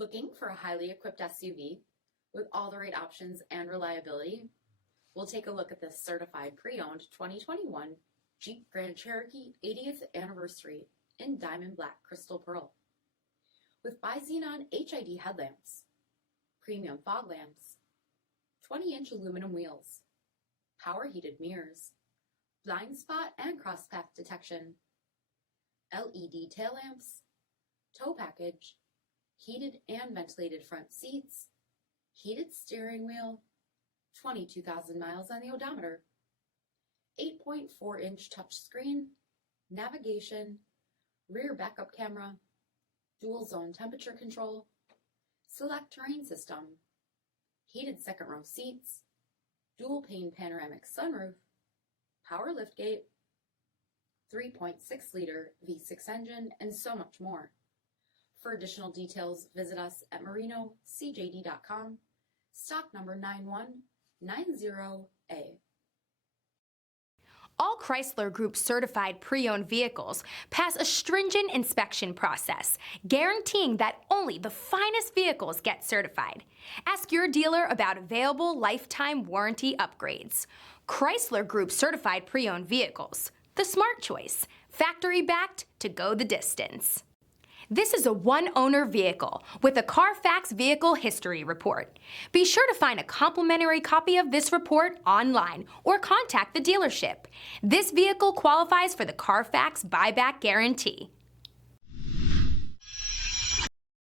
Looking for a highly equipped SUV with all the right options and reliability? We'll take a look at this certified pre-owned 2021 Jeep Grand Cherokee 80th anniversary in diamond black crystal pearl. With bi-xenon HID headlamps, premium fog lamps, 20-inch aluminum wheels, power heated mirrors, blind spot and cross path detection, LED tail lamps, tow package, heated and ventilated front seats, heated steering wheel, 22,000 miles on the odometer, 8.4-inch touchscreen, navigation, rear backup camera, dual zone temperature control, SELEC-TERRAIN system, heated second row seats, dual pane panoramic sunroof, power liftgate, 3.6-liter V6 engine, and so much more. For additional details, visit us at marinocjd.com, stock number 9190A. All Chrysler Group certified pre-owned vehicles pass a stringent inspection process, guaranteeing that only the finest vehicles get certified. Ask your dealer about available lifetime warranty upgrades. Chrysler Group certified pre-owned vehicles, the smart choice, factory backed to go the distance. This is a one-owner vehicle with a CARFAX vehicle history report. Be sure to find a complimentary copy of this report online or contact the dealership. This vehicle qualifies for the CARFAX buyback guarantee.